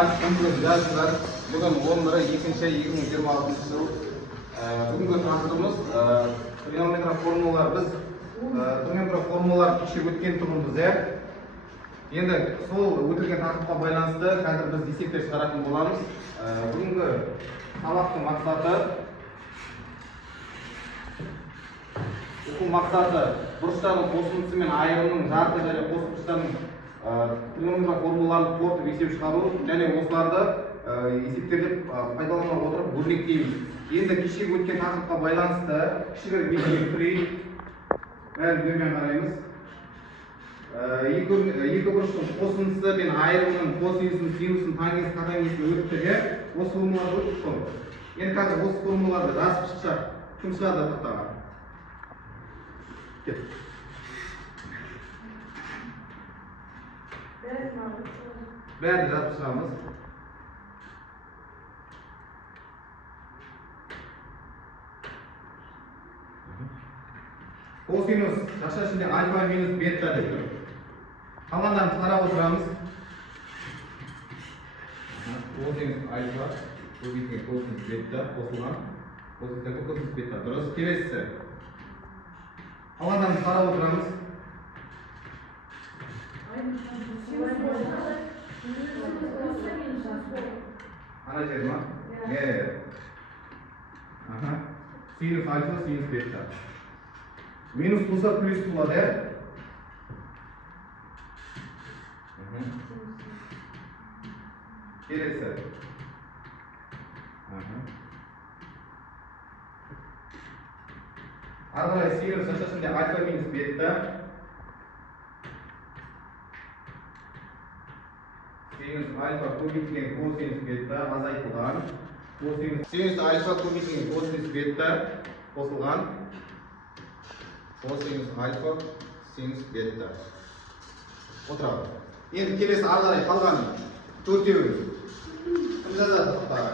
Açtığımız yazılar bugün 10/2/2026 yıl. Bugünkü taqdirimiz trigonometrik formulalar. Biz trigonometrik formulalar tekshirib o'tgan turibmiz. Endi sol o'tilgan taqdirga baylanıştı hozir biz eseplar chiqaradigan bo'lamiz. Bugungi saboqning maqsadi o'quv maqsadi burchlarning qo'shimchasi bilan ayrimning jarti darajali qo'shimchasining trigonometrik formulalarni to'g'ri esep chiqaruv, ya'ni o'slarda esepтердеп пайдалана o'tirib o'rnaklaymiz. Endi tekshirib o'tgan taqdirga baylanıştı kichik bir video ko'raylik. Bari bergan qaraymiz. Екі бұрыштың қосындысы мен айырымның косинусын, синусын, тангенс, котангенсін өттіге осы формулаларды өтіп қойдық. Енді қазір осы формулаларды жазып шықсақ, кім шығады бұқтаға? Кет. Бәрін жазып шығамыз. Косинус жақша ішінде альфа минус бета деп тұр. Қалғандарын қарап отырамыз. Косинус альфа көбейтілген косинус бета қосылған. Косинус бета. Дұрыс. Келесісі. Қалғандарын қарап отырамыз. Қара жер ма? Синус альфа, синус бета. Минус болса плюс болады. Келесі. Ары қарай синус шашасында альфа минус бета. Синус альфа көбейтілген косинус бета азайтылған. Синус альфа көбейтілген косинус бета қосылған. Косинус альфа, синус бета. Отырады. Енді келесі ары қарай қалған төртеуін кім жазады тақтаға?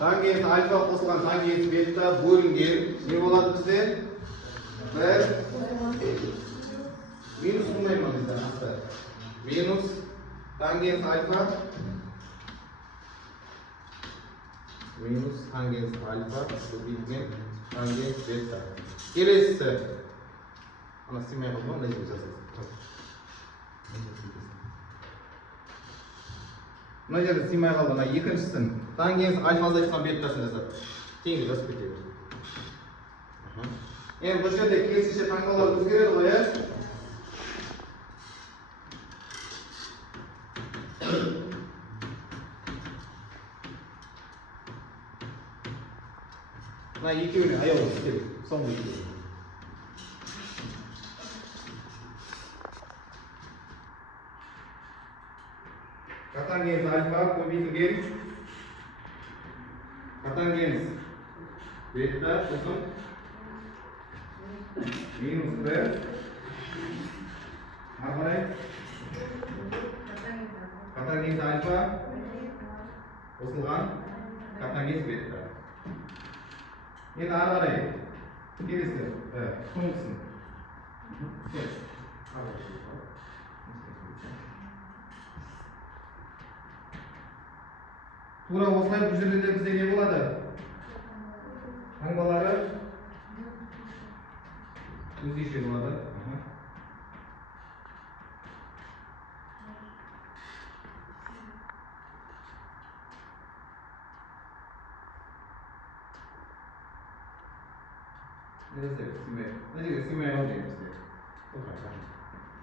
Тангенс альфа қосылған тангенс бета бөлінген не болады бізде? Бір минус болмайды ма бізде асты? Минус тангенс альфа минус тангенс альфа көбейтілген тангенс бета. Келесісі. Ана симай қалды ма? Мына жерге жазасыз. Мына жерде симай қалды. Ана екіншісін тангенс альфа азайтылған бетасын жазады. Теңге жазып кетеді. Енді бұл жерде керісінше таңдаулар өзгереді ғой, Мына екеуіне аяулы істелік, соңғы екеуіне. Котангенс альфа көбейтілген котангенс бета қосын минус бір ары қарай котангенс альфа қосылған котангенс бета. Енді ары қарай келесі соңғысын. Тура осылай бұл жерде бізде не болады? Таңбалары өзгеше болады.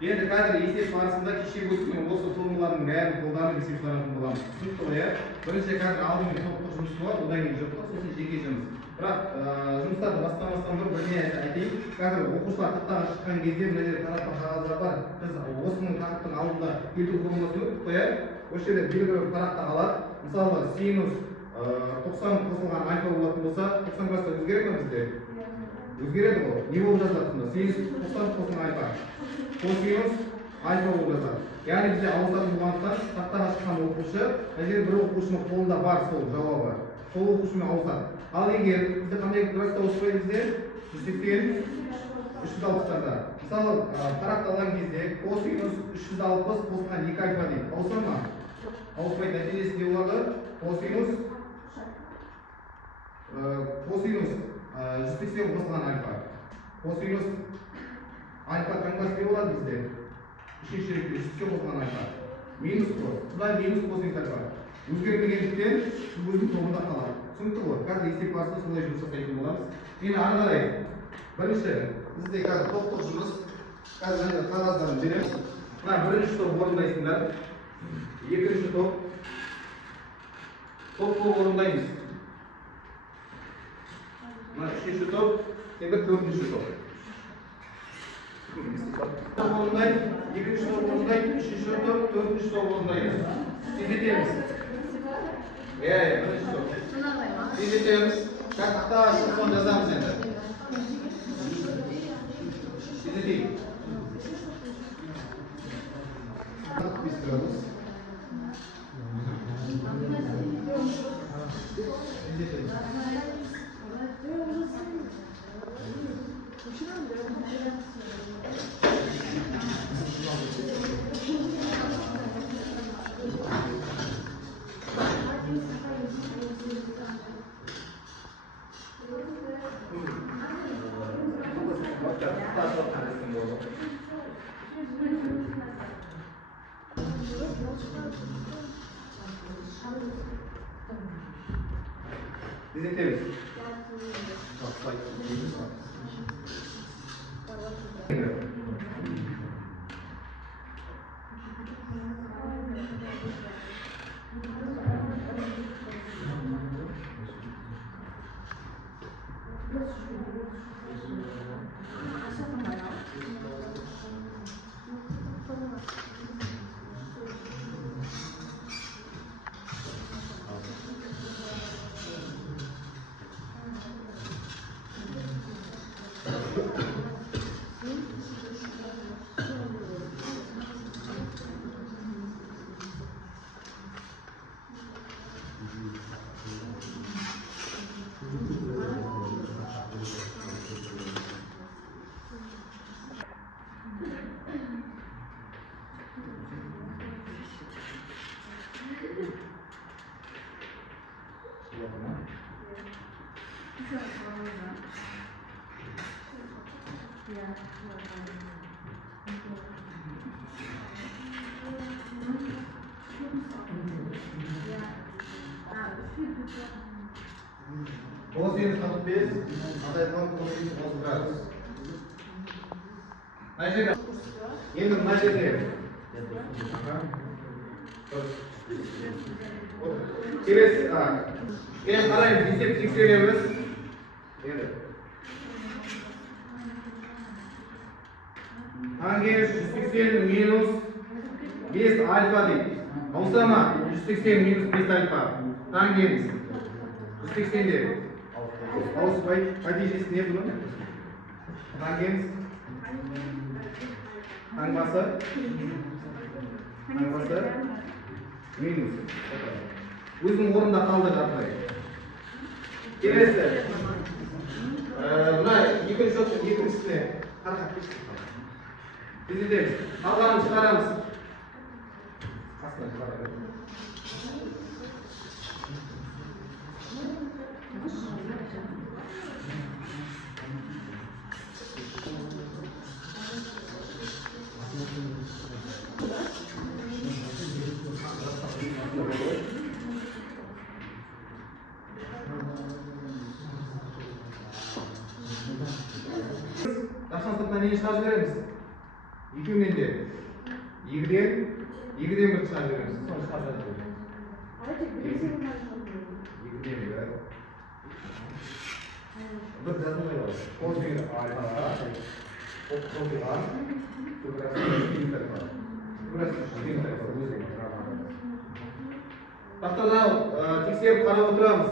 Енді қазір есеп барысында кешегі өткен осы формулалардың бәрін қолданып есеп шығаратын боламыз. Түсінікті ғой, бірінші қазір алдымен топтық жұмысы бар, одан кейін жоқтық, сосын жеке жұмыс. Бірақ жұмыстарды бастамастан бұрын бір не айтайын. Қазір оқушылар тақтаға шыққан кезде мына жерде тарапта қағаздар бар. Біз осының тақырыптың алдында келтіру формуласын өттік қой, осы жерде белгілі бір парақта қалады. Мысалы, синус 90 қосылған альфа болатын болса, 90 градуста өзгереді ме бізде? Өзгереді ғой. Не болып жазылады сонда? Синус 90 қосылған альфа. Косинус альфа болып жатады. Яғни бізде ауысатын болғандықтан тақтаға шыққан оқушы, егер бір оқушының қолында бар сол жауабы, сол оқушымен ауысады. Ал егер бізде қандай графикта ауыспайды бізде 180 360-тарда. Мысалы, парақталған кезде косинус 360 қосылған 2 альфа дейді. Ауыса ма? Ауыспайды. Нәтижесі не болады? Косинус 180 қосылған альфа. Косинус альфа таңбасы не болады бізде? Үшінші ретте 180 қосылған альфа. Минус кос. Бұдан минус косинус альфа. Өзгермегендіктен өзінің тобында қалады. Түсінікті ғой. Қазір есеп барысында солай жұмыс жасайтын боламыз. Енді ары қарай бірінші бізде қазір топтық жұмыс. Қазір қағаздарын береміз. Мына бірінші топ орындайсыңдар. Екінші топ орындаймыз. Мына үшінші топ, енді төртінші топ. Орындайды, екінші топ орындайды, үшінші топ, төртінші топ орындайды. Тездетеміз. Бірінші топ. Тездетеміз. Тақтаға шығып жазамыз енді. Тездетейік. 45 градус. Тездетеміз. Tezdetemiz. Cosinus 45, azaytgan cosinus 30 gradus. Endi mına yerda kelesi endi qaraymiz, esep tekshiramiz. Endi tangens 180 minus 5 alfa deydi. Avsama 180 minus 5 alfa. Tangens 180 deydi. Auspay, nәтижесі не бұның? Tangens таңбасы минус. Өзінің орнында қалды жатыр. Келесі. Мына екінші жоқтың екіншісіне қарақат кетсін. Тездетеміз. Қалғанын шығарамыз. Астына шығарамыз. Жақшансыртынан нені шығарып жібереміз? Екеуінен де екіден бір шығарып жібереміз. Соны шығарып жібереміз. Екіден бір жазылмай бар. Косинус альфаға қосылған тақтада тексеріп қарап отырамыз.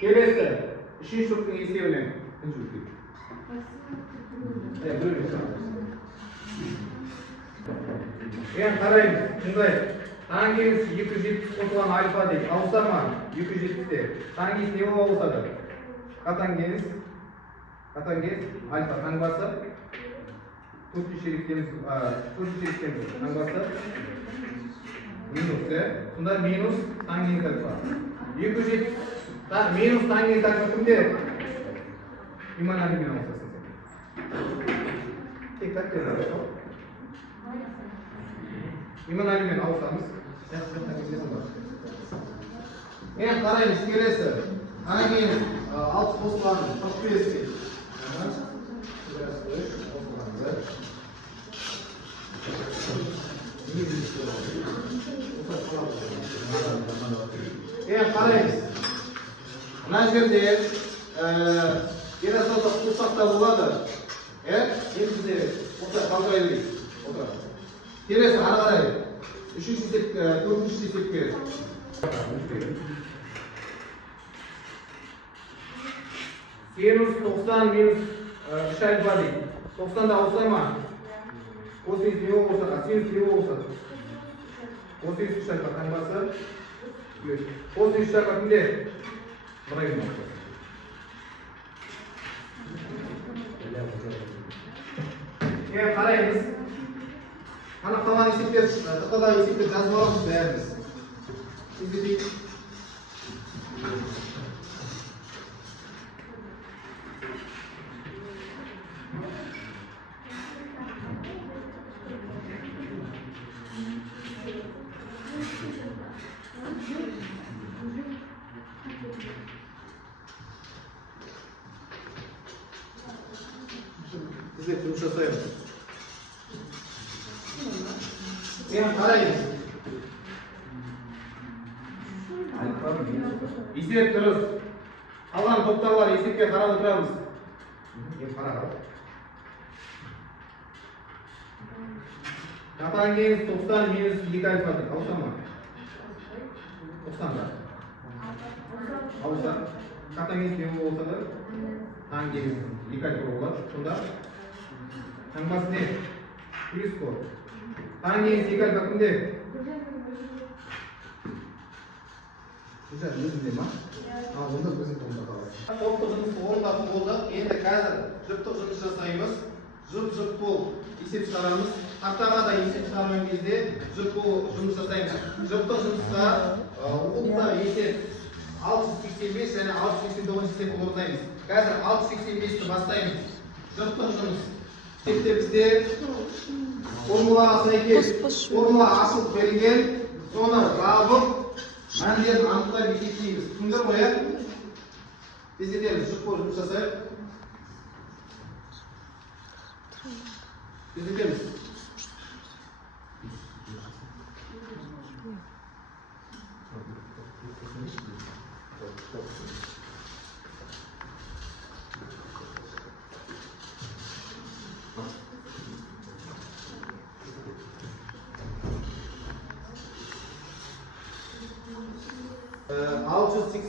Келесі үшінші топтың есебінен Eğer karayımız, şunday, hanginiz 270 koşulan alfa değil, alsa mı 270'te, hangisi ne olsa da, katangeniz alfa, hangisi 4 şeriflerimiz, hangisi minus ya, şunda minus hanginiz alfa, 270, minus hanginiz alfa kimde? İman alimin olsasın. Tekrar tezahür. İman alimin olsamız, eğer karayımız gelirse, hanginiz alt postlarını çok birisi. Eğer karayımız, Najder'de biraz da kursakta buladı. Hepsi orada kalkayabilir. Orada. Teresi ara. Üçüncü step, dördüncü step verir. Sinüs 90 minus dışarı body. 90 da olsa mı? Kosinüs ne olsa, sinüs ne olsa. Kosinüs dışarı bak, hangisi? Kosinüs dışarı bak ne? Buraya mı? Eğer karayımız, ana kalan isimler, tıkada isimler yazmalarımız değerliyiz. Şimdi bir bize yumuşasayım. Eğer karayımız, İstek kırız. Alan doktorlar istekle karar oturarız. Karar. Katangeniz 90 minus 2 alfadır. Alsa mı? 90 da. Alsa. Katangeniz ne olsa da hanginiz 2 alfa olur. Şunda hangisi ne? Plus kod. Hanginiz 2 alfa kimde? Güzel, ne diyeyim ha? Onda bizim konuda kalır. Topluğumuz orada, endi қазір жұптық жұмыс жасаймыз. Жұп бол есеп шығарамыз. Тақтаға да есеп шығарған кезде жұп бол жұмыс жасаймыз. Жұптық жұмысқа ұлтта есеп 685 және 689 есеп орындаймыз. Қазір 685-ті бастаймыз. Жұптық жұмыс. Есепте бізде формулаға сәйкес формула ашылып берілген, соны жабып мәндерін анықтап есептейміз. Түсіндір ғой, иә? Тездетеміз, жұп болып жұмыс жасайық. Тездетеміз.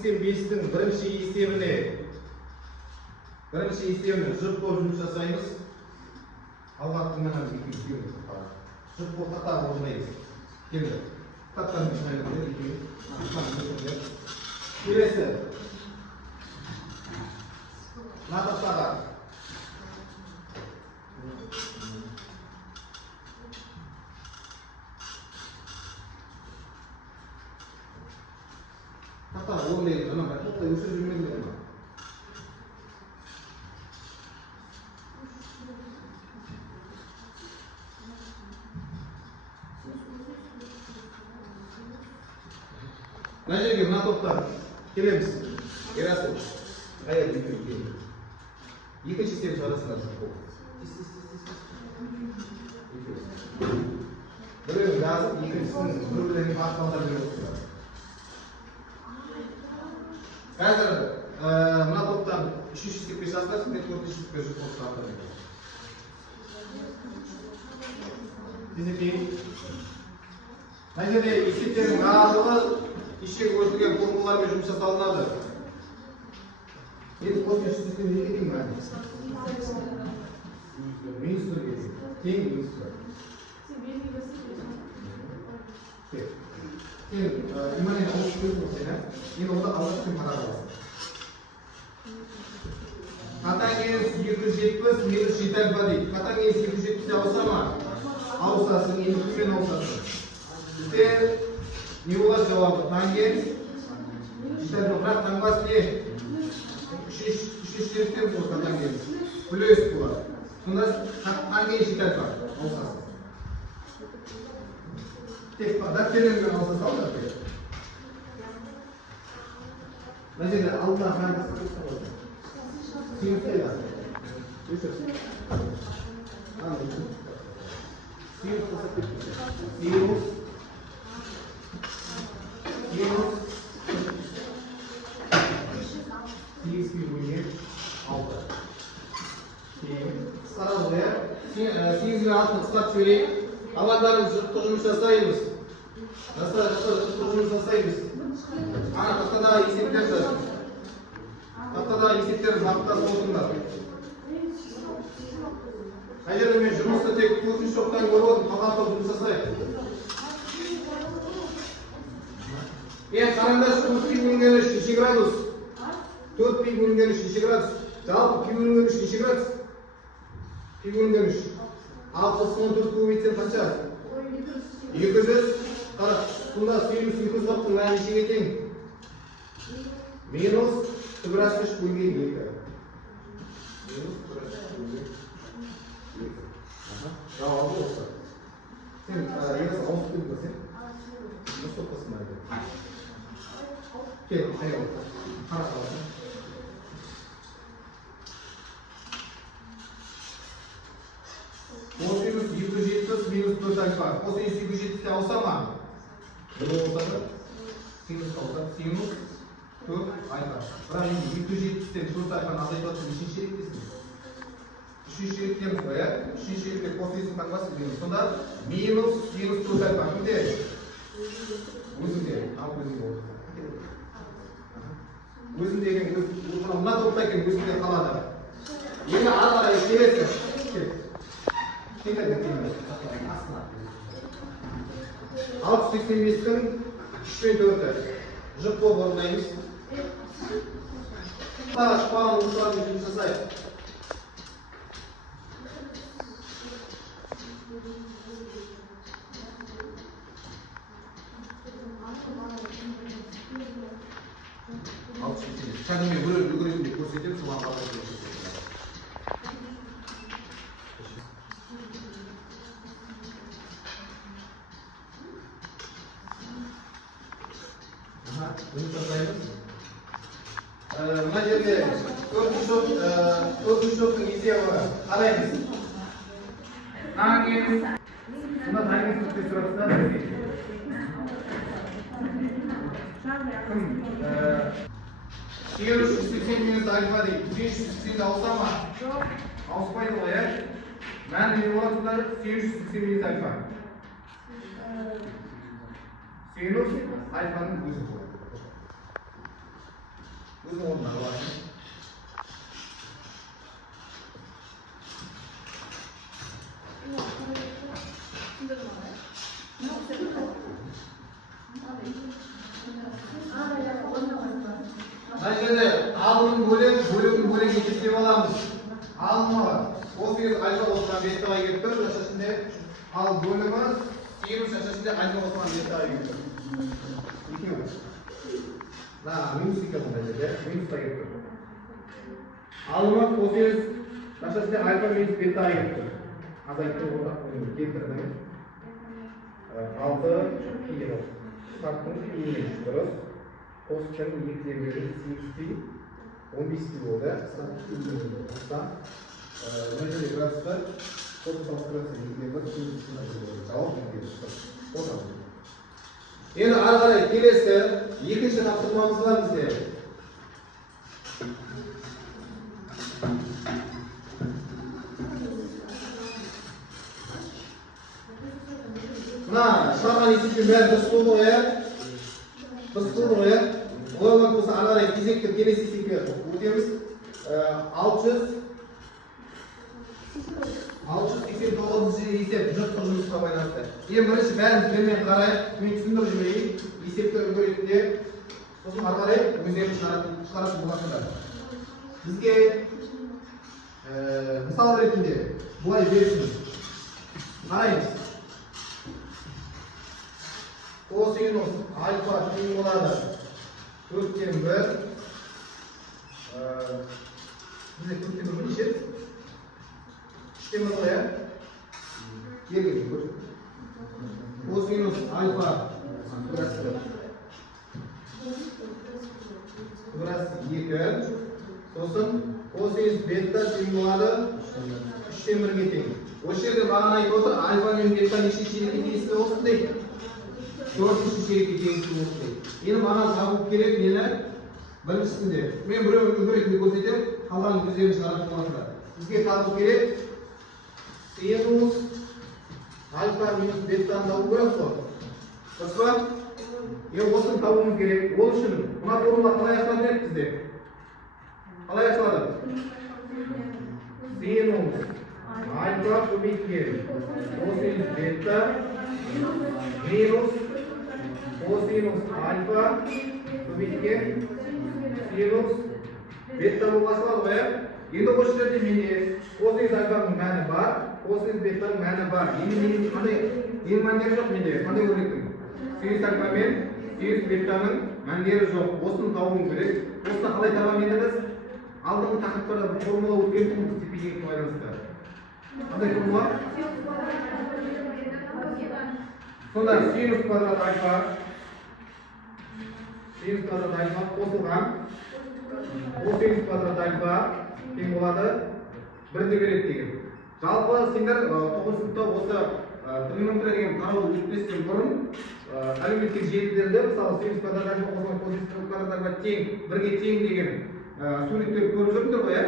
Бестің бірінші есебіне жұп болып жұмыс жасаймыз. Алғаттың ғана екеуі істейміз. Жұп болып тақтаға орындаймыз. Келді. Тақтаның үшінайы. Келесі. Мына тақтаға. Hatta orlayın, ama ben çok da usul cümleleri var. Bence ki, toplar. Kelimiz. Gerası. Hayır, İkinci sistemi arasında çok. Böyle lazım, ikincisinin birbirlerinin arkalarında bir yoksa. Қазір мына топтан үшінші степке жазасыз, мен төртінші степке жұп болып тартамын. Тездетейін. Мына жерде есептердің барлығы кешегі көрсетілген формулалармен жұмыс жасалынады. Енді қосымша степке не деймін бәрі? Минус 1 тең минус 1. Sen imanini olib ko'rmoqsan, men o'da albatta sen qarab olasan. Qatangiz 270 minus yetalba deydi. Qatangiz 270 olsama, olsasin, endi kimdan olsasin. Sen ne bo'ladi javobi? Tangens yetalba, biroq tangas ne? Shish terib qo'ygan tangens. Plus bo'ladi. Shunda tangens yetalba olsasin. Tek kadar terimden olsa sağlar diyor. Mesela Allah vermesi olsa. Sinüs değil aslında. Düşünsün. Anladın. Sinüs olsa kırpıyor. Sinüs. Sinüs bir bölge. Altı. Sana buraya. Sinüsün altını ıslat söyleyeyim. Alanların tutuşmuş sayımız. Nasıl tutuşmuş sayımız? Ana tahtada isimler yazın. Tahtada isimler hafta sonunda. Hayır ben жұмыста tek tutmuş çoktan görüyorum. Kalan tutuşmuş sayı. Ben karandaş 4 bin geliş 2 gradus. 4 bin geliş 2 gradus. Жалпы bin geliş 2 gradus. Bin geliş. 614 көбейтсем қанша? 200. Қара, сонда синус 200 вақтың мәні нешеге тең? Минус түбірашқыш бөлген 2. Минус түбірашқыш бөлген 2. Жауабы осы. Сен егесі ауысып келдің ба сен? Осы тоқтасын ба еді? Кел, қайға болды? Қара қаласын. 270 minus 4 alfa. Cosinus 270 olsa mı? Ne olsa da? Sinus olsa. Sinus 4 alfa. Bırak şimdi 270'ten 4 alfanın azaytmasını işin desin. İşin şerikten koyar. İşin şerikten cosinusun tanması diyoruz. Sonra minus 4 alfa. Şimdi özünde. Al özünde oldu. Özündeyken, buna toplayken özünde kaladı. Yine arada gelirsin. Alt 85'tin 3.4'ü. Жып болып орындаймыз. Тағы шпағын ұлтыратын жұмыс жасайық. Alt 85. Кәдімгі үлгеретін деп көрсетемін, соған қарап көрсетемін. Bunu toplayalım. Buna жерде 4 şoktun izeye var. Alayımız. Tangens. Buna tangens tuttu sırasında da değil. Sinüs 180 minus alfa değil. Sinüs 180 olsa ama auspaydı olaya. Ben benim orasında sinüs 180 minus alfa. Sinüs alfanın özü bu. Uzun olmalı var. Şimdi alın bölüm geçip alamız. Alma var. O bir alfa olsan beta getir. Şimdi al bölümü sinüs aşağısında alfa olsan beta getir. İki mi? Nah, minus 2 saja, minus lagi itu. Alma cosinus aşağısında alfa minus beta itu. Ada itu orang getirdim. 6 2 var. Farklı imiş terus. Cosinus'un 2'ye bölü sinüs 15 oldu. Sıra 2 olsa ne kadar burası? Cosinus altı sinüs var. Sinüs cevap veriyor. O da. Endi arqaray kelesida ikkinchi topshirmamiz bor bizda. Mana sharqan ismini bari biz qo'yib qo'yib. Ular bo'lsa arqaray tezlikda kelesisiga o'tamiz. 600 689 есеп жұрттық жұмысқа байланысты. Ең бірінші бәрін бірмен қарайық, мен түсіндіріп жіберейін. Есепті үлгі ретінде, сосын ары қарай өздерін шығаратын боласыздар. Бізге мысал ретінде бұлай берсін. Қараймыз. Косинус альфа тең болады 4-тен 1. Бізде 4-тен 1 неше? 3-тен 1 ғой, келген көр. Косинус альфа квадраты 2. Сосын косинус бета тең болады 3-тен 1-ге тең. Осы жерде маған айтып отыр, альфа мен бета неше шелекке теңесті болсын дейді. 4-ші шелекке теңесті болсын дейді. Енді маған табу керек нені? Біріншісінде. Мен біреуін үлгі ретінде көрсетемін, қалғанын өздерін шығаратын боласыздар. Бізге табу керек синус альфа минус бетаны табу керек қой. Дұрыс па? Осыны табуымыз керек. Ол үшін мына формула қалай ашылады еді бізде? Қалай ашылады? Синус альфа көбейткен косинус бета минус косинус альфа көбейткен синус бета болып ашылады ғой. Енді осы жерде менде косинус альфаның мәні бар, косинус бетаның мәні бар. Енді қандай мәндері жоқ менде? Қандай өрнектің? Синус альфа мен синус бетаның мәндері жоқ. Осыны табуым керек. Осыны қалай табамын енді біз? Алдыңғы тақырыптарда бір формула өткен тепе-теңдікке байланысты. Қандай формула? Сонда синус квадрат альфа қосылған косинус квадрат альфа тең болады 1-ге береді деген. Жалпы сендер 9 сыныпта осы тригонометрия деген тарауды өтпестен бұрын әлеуметтік желілерде мысалы синус квадрат альфа қосылған косинус квадрат альфа тең 1-ге тең деген суреттерді көріп жүрдіңдер ғой,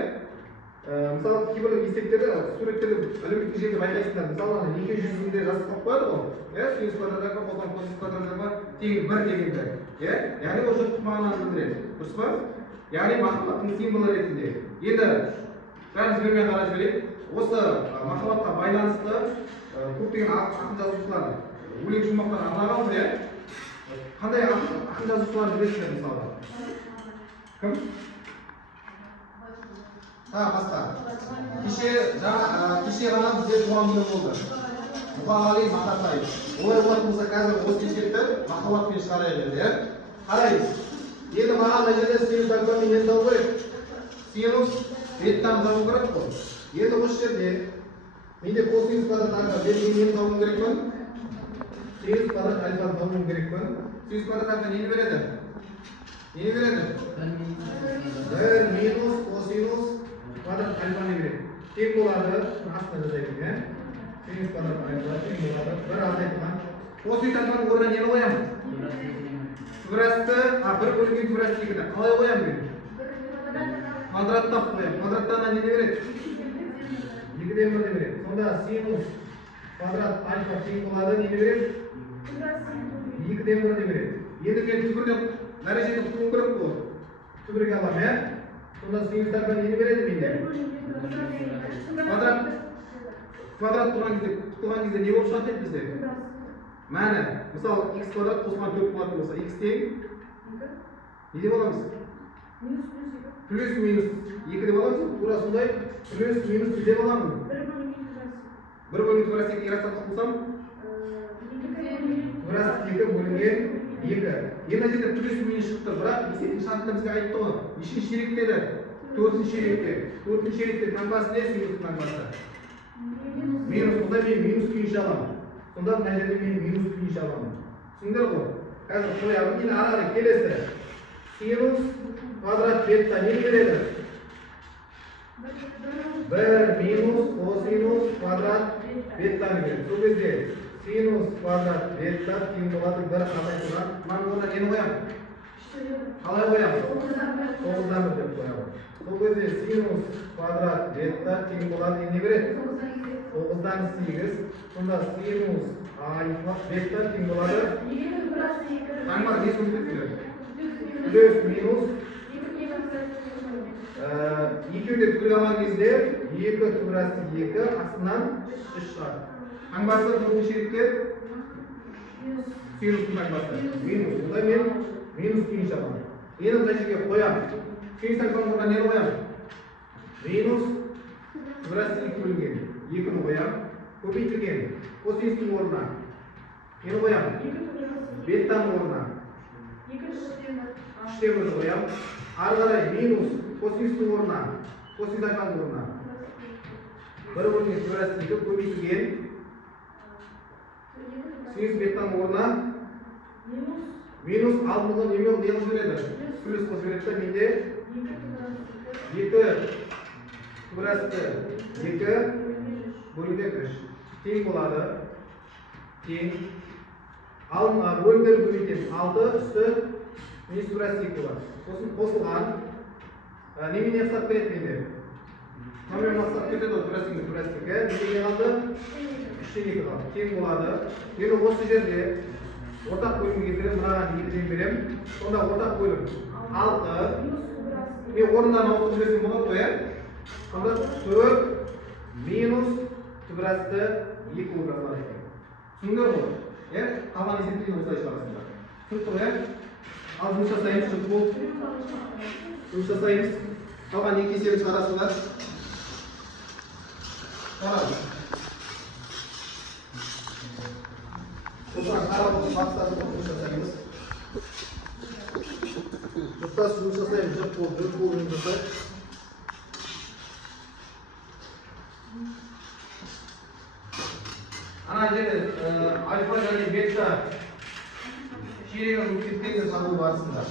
мысалы кейбір есептерде суреттерді әлеуметтік желіде байқайсыңдар. Мысалы 2 жүзінде жазып қойды ғой, синус квадрат альфа қосылған косинус квадрат альфа тең 1 дегенді. Яғни ол жұрттық мағынаны білдіреді. Дұрыс па? Яғни махаббаттың символы ретінде. Енді бәріміз бірмен қарап жіберейік. Осы махаббатқа байланысты көптеген ақын жазушылар өлең жұмбақтар арнаған ғой. Қандай ақын жазушылар білесіздер мысалға? Кім? Басқа. Кеше ғана бізде туған күні болды. Мұқағали Мақатаев. Олай болатын болса қазір осы есепті махаббатпен шығарайық енді. Қараймыз. Енді маған мына жерде синус альфамен нені табу керек? Синус бетаны табу керек қой. Енді осы жерде менде косинус квадрат альфа берген нені табуым керекпін? Синус квадрат альфаны табуым керекпін. Синус квадрат альфа нені береді? Нені береді? 1 минус косинус квадрат альфаны береді. Тең болады, астына жазайын. Синус квадрат альфа тең болады. Бір азайтылған. Косинус альфаның орнына нені қоямын? Квадратты, 1 бөлінген квадрат екіні. Қалай қоямын мен? Квадраттап қоямын. Квадраттан нені береді? 2-ден 1-ді береді. Сонда синус квадрат альфа тең болады, нені береді? 2-ден 1-ді береді. Енді мен түбірден дәрежені құтылуым керек қой. Түбірге аламын, Сонда синус альфа нені береді менде? Квадрат тұрған кезде не болып шығады бізде? Мәні, мысалы x квадрат қосылған 4 болатын болса, x тең не деп аламыз? Плюс минус 2 деп аламыз, тура сондай плюс минус деп аламын. 1 бөлінген квадрат 2 иррациялық болсам, квадрат 2 бөлінген 2. Енді жерде плюс минус шықты, бірақ есептің шартында бізге айтты ғой. Нешінші шеректе еді? 4-ші шеректе. 4-ші шеректе таңбасы не? Синус таңбасы. Минус, сонда мен минус күйінші аламын. Сонда мына жерде мен минус күйінші аламын. Түсіндіңдер ғой? Қазір қоямын. Енді ары келесі. Синус квадрат бета нені береді? 1 минус косинус квадрат бетаны береді. Сол кезде синус квадрат бета тең болады 1 азайтылған. Мен онда нені қоямын? Қалай қоямын? 9-дан 1 деп қоямын. Сол кезде синус квадрат бета тең болады не береді? 9-дан 8. Сонда синус альфа бета тең болады. Таңбар не сөйлеп кетті? Плюс минус екеуі де түгел алған кезде 2 тубырасы 2 астынан 3 шығады. Таңбасы төртінші шерікте синустың таңбасы. Минус. Бұда мен минус күйін шабамын. Енді мына жерге қоямын. Синус таңбаның орнына нені қоямын? Минус тубырасы 2 бөлінген. 2-ні қоямын. Көбейтілген. Косинустың орнына нені қоямын? Беттаның орнына 3-ні қоямын. Ары қарай минус косинустың орнына, косинус таңбаның орнына 1 бөлінген тубырасы 2 көбейтілген. Синус беттаның орнына минус алдыңғы немен не қылып жібереді? Плюс қылып жібереді да менде 2 тубырасы 2 бөлінген 3 тең болады. Тең. Бөлімдерді көбейтеміз. 6 үсті минус тубырасы 2 болады. Сосын қосылған немене ұқсап береді менде? Номермен ұқсап кетеді ғой тубырасы 2 тубырасы 2. Неге қалды? 3-тен 2 қалды. Тең болады. Енді осы жерде ортақ бөлімге келтіремін. Мынаған 2-ден беремін. Сонда ортақ бөлім 6. Мен орындарын ауыстырып жіберсем болады ғой, иә? Сонда 4 минус тубырасы 2 болып жазылады екен. Түсіндіңдер ғой? Иә? Қалған есептеген осылай шығарасыңдар. Түсінікті ғой, иә? Ал жұмыс жасаймыз, жұмыс болып. Жұмыс жасаймыз. Қалған 2 есебін шығарасыңдар. Қарады. Осыған қарап отырып, бақыстарды жұмыс жасаймыз. Жұптасы жұмыс жасаймыз, жұп болып жұмыс жасаймыз. Ана жерде альфа және бета ширеген нүктелерді табу барысында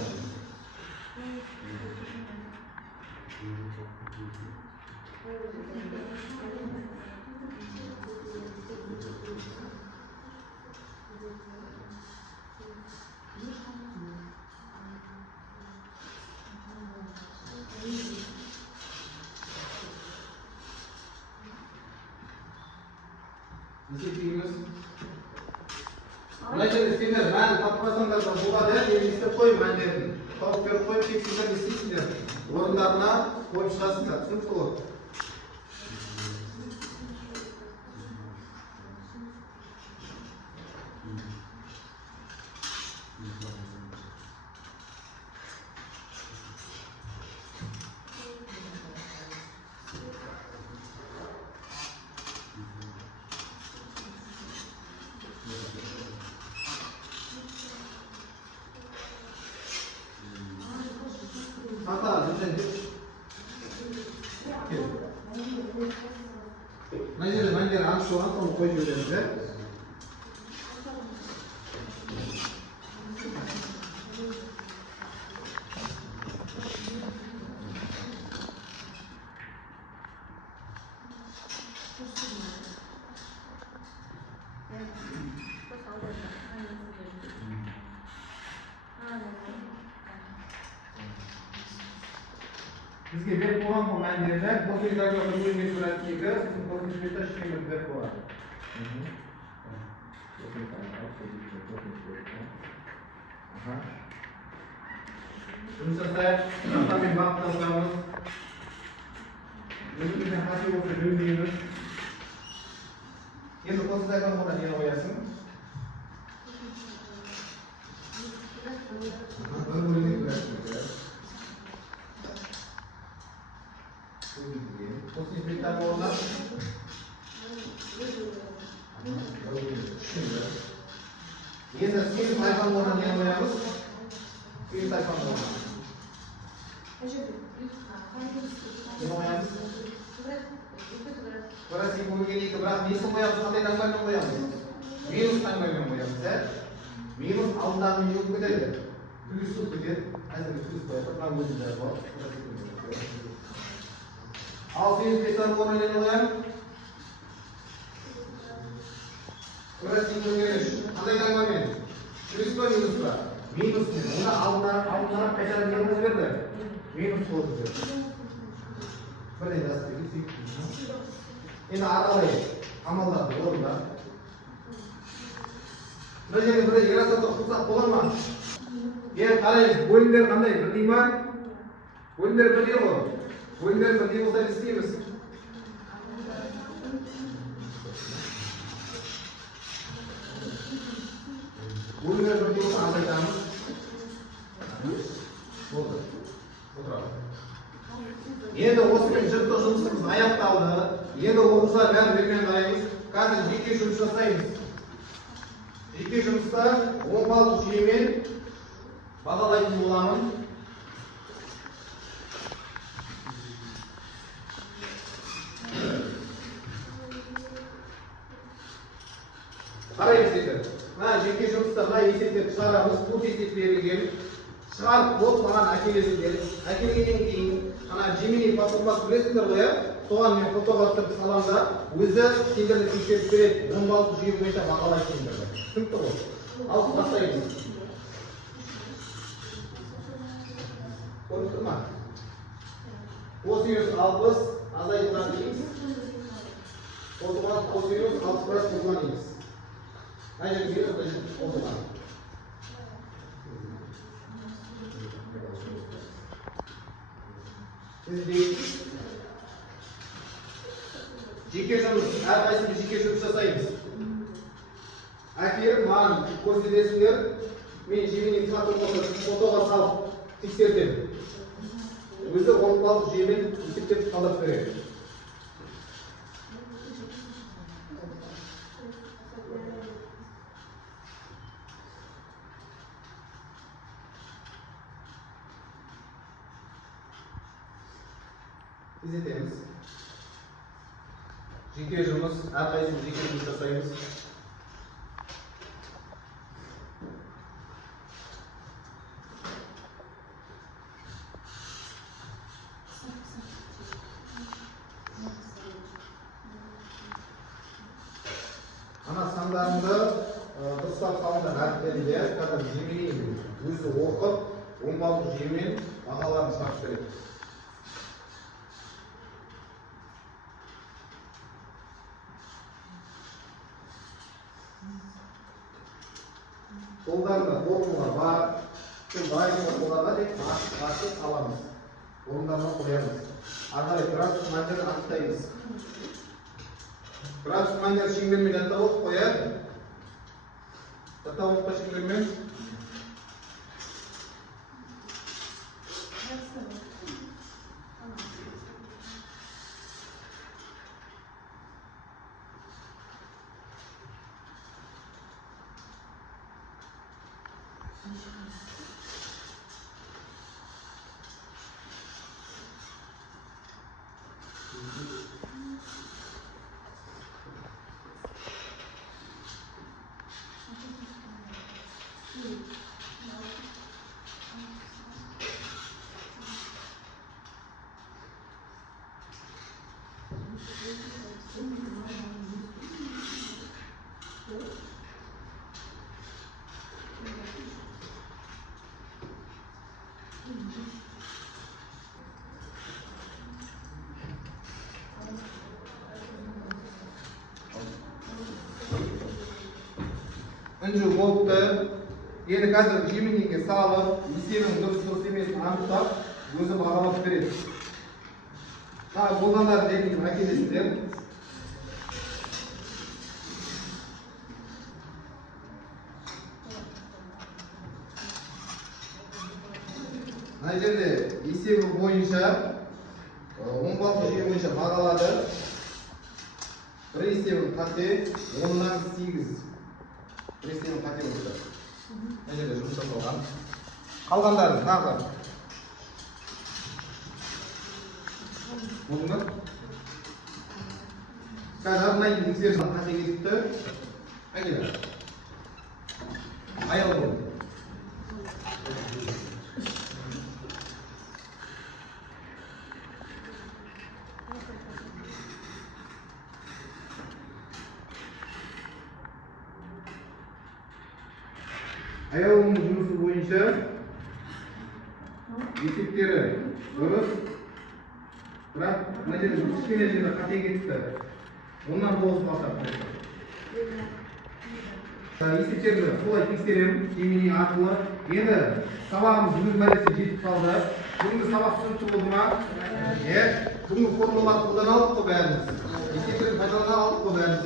мына жерде сендер мәнді таппасаңдар да болады, естіп қойып мәндерін тауып беріп қойып, тек сендер не істейсіңдер? Орындарына қойып шығасыңдар. Түсінікті ғой? Ата, жүрген деп. Мына жерде мәндер анық болған, соны қойып жібереміз, иә? Бізге беріп болған бұл мәндерді косинус таңбаның бөлінген тубырасы 2, сосын косинус бета 3-тен беріп болады. Жұмыс жасайық, жақтармен бағытта ұстамыз. Өзімізден қате болса жөндейміз. Енді косинус таңбаның орнына нені қоясың? 1 бөлінген тубырасы 2. Kosинус беттаның орнына енді синус тайпаның орнына не қоямыз? Синус тайпаның орнына не қоямыз? Тубырасы 2 бөлінген 2, бірақ несін қоямыз? Қандай таңбамен қоямыз? Минус таңбамен қоямыз, ә? Минус алдындағы не болып кетеді? Плюс болып кетеді. Әзірге плюс қояды. Мына өзінде бар. Ал синус беттаның орнына нені қоямын? Тубырасы 2 бөлінген 3. Қандай таңбамен? Плюс па, минус па? Минус мен. Оны алдынан қайтадан не қылып жіберді? Минус қылып жіберді. Бірден жазып берейік. Енді аралай амалдарды орында. Мына жерге бірде ерасатып қылсақ бола ма? Қараймыз, бөлімдер қандай? Бірдей ма? Бөлімдер бірдей ғой. Oyunlar birliği olsa isteyemiz. Oyunlar birliği olsa azaytamiz. Bo'ldi. O'tiramiz. Endi o'smir jirtoq жұмысымыз аяқталды. Енді o'quvchilar bari bergan qaraymiz. Қазір жеке жұмыс жасаймыз. Жеке жұмыста 10 баллық жүйемен бағалайтын боламын. Қараймыз енді. Мына жеке жұмыста мына есептерді шығарамыз. Бұл есеп берілген. Шығарып болып маған әкелесіңдер. Әкелгеннен кейін ана Gemini платформасы білесіңдер ғой, иә? Соған мен фотоға түсіріп саламын да, өзі сендерді тексеріп береді. 10 баллық жүйе бойынша бағалайсыңдар. Түсінікті ғой? Ал бастаймыз. Көріп тұр ма? Косинус 60 азайтылған дейміз. Қосылған косинус 60 қосылған дейміз. Қай жерге қосылған? Жеке жұмыс, әрқайсымыз жеке жұмыс жасаймыз. Әкеліп маған көрсетесіңдер, мен Gemini платформасын фотоға салып тексертемін. Өзі 10 баллық жүйемен есептеп қалдырып береді. Тездетеміз. Жеке жұмыс, әрқайсымыз жеке жұмыс жасаймыз. Ана сандарымды дұрыстап салыңдар әріптерінде. Қазір Gemini өзі оқып, 10 баллық жүйемен бағаларын шығарып береді. Қолдарында формула бар, дайын формулаға тек ашып аламыз. Орындарына қоямыз. Ағай градус мәндерін анықтаймыз. Градус мәндер шеңбермен жаттап оқып қояды. Жаттап оқып шеңбермен. Önce boltты, енді қазір Gemini'ге салып, есебінің дұрыс емесін анықтап, өзі бағалап береді. Болғандар дегенді әкелесіздер. Мына жерде есебі бойынша 10 баллық жүйе бойынша бағалады. Бір есебін қате 10-нан 8. Бір есебін қате болды. Мына жерде жұмыс жасалған. Қалғандарын тағы. Болды ма? Қазір арнайы тексерістен қате кетті. Әкелді. Аял болды. Аяулының жұмысы бойынша есептері дұрыс, бірақ мына жерде кішкене жерде қате кетті. Оннан 9 басап қойды. Есептерді солай тексеремін Gemini арқылы. Енді сабағымыз өз мәресіне жетіп қалды. Бүгінгі сабақ түсінікті болды ма? Бүгінгі формулаларды қолдана алдық қой бәріміз. Есептерді пайдалана алдық қой бәріміз.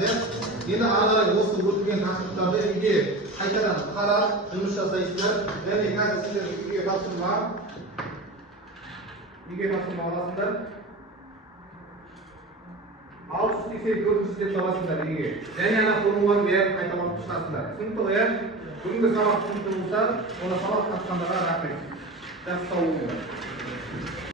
Енді ары қарай осы өтілген тақырыптарды үйде қайтадан қарап, жұмыс жасайсыздар. Және қазір сіздер үйге тапсырма аласыңдар. 684 деп табасыңдар үйге. Және ана формуланың бәрін қайталап шығасыңдар. Түсінікті ғой? Бүгінгі сабақ түсінікті болса, оны сабақ тапқандарға рахмет. Жақсы сау болыңыздар.